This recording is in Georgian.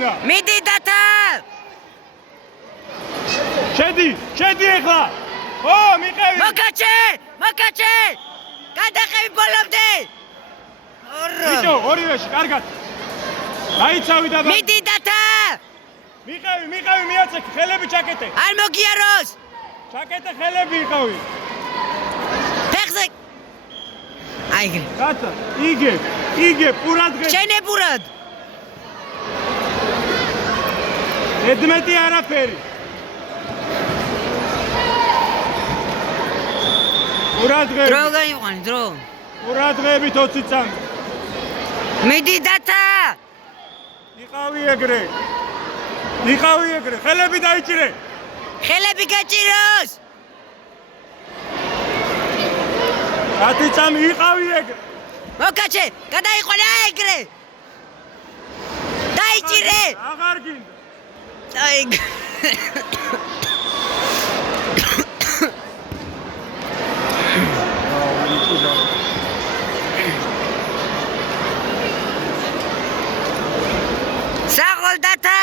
უნდა. მიდი დათა. შედი ეხლა. ო, მიყევი. მოკაჩე. გადაყევი ბოლომდე. ბიჭო, ორივეში, კარგად. გაიცავი და მიდი დათა. მიყევი, მიაცე, ხელები ჩაკეტე. არ მოგიაროს. ჩაკეტე ხელები იყავი. ფეხზე. აიგე. გაცა, იგე, პურად ღე. შენებურად. ედმეტი არაფერი. პურად ღე. დრო გაიყვანი, დრო. პურად ღეებით 20 წამი. მიდი დათა. იყავი ეგრე, ხელები დაიჭირე. ხელები გაჭიროს. 10 წამი იყავი ეგრე. მოკაჩე, გადაიყვანა ეგრე. დაიჭირე. აღარ გინდა. აიგ. საღოლ დათა.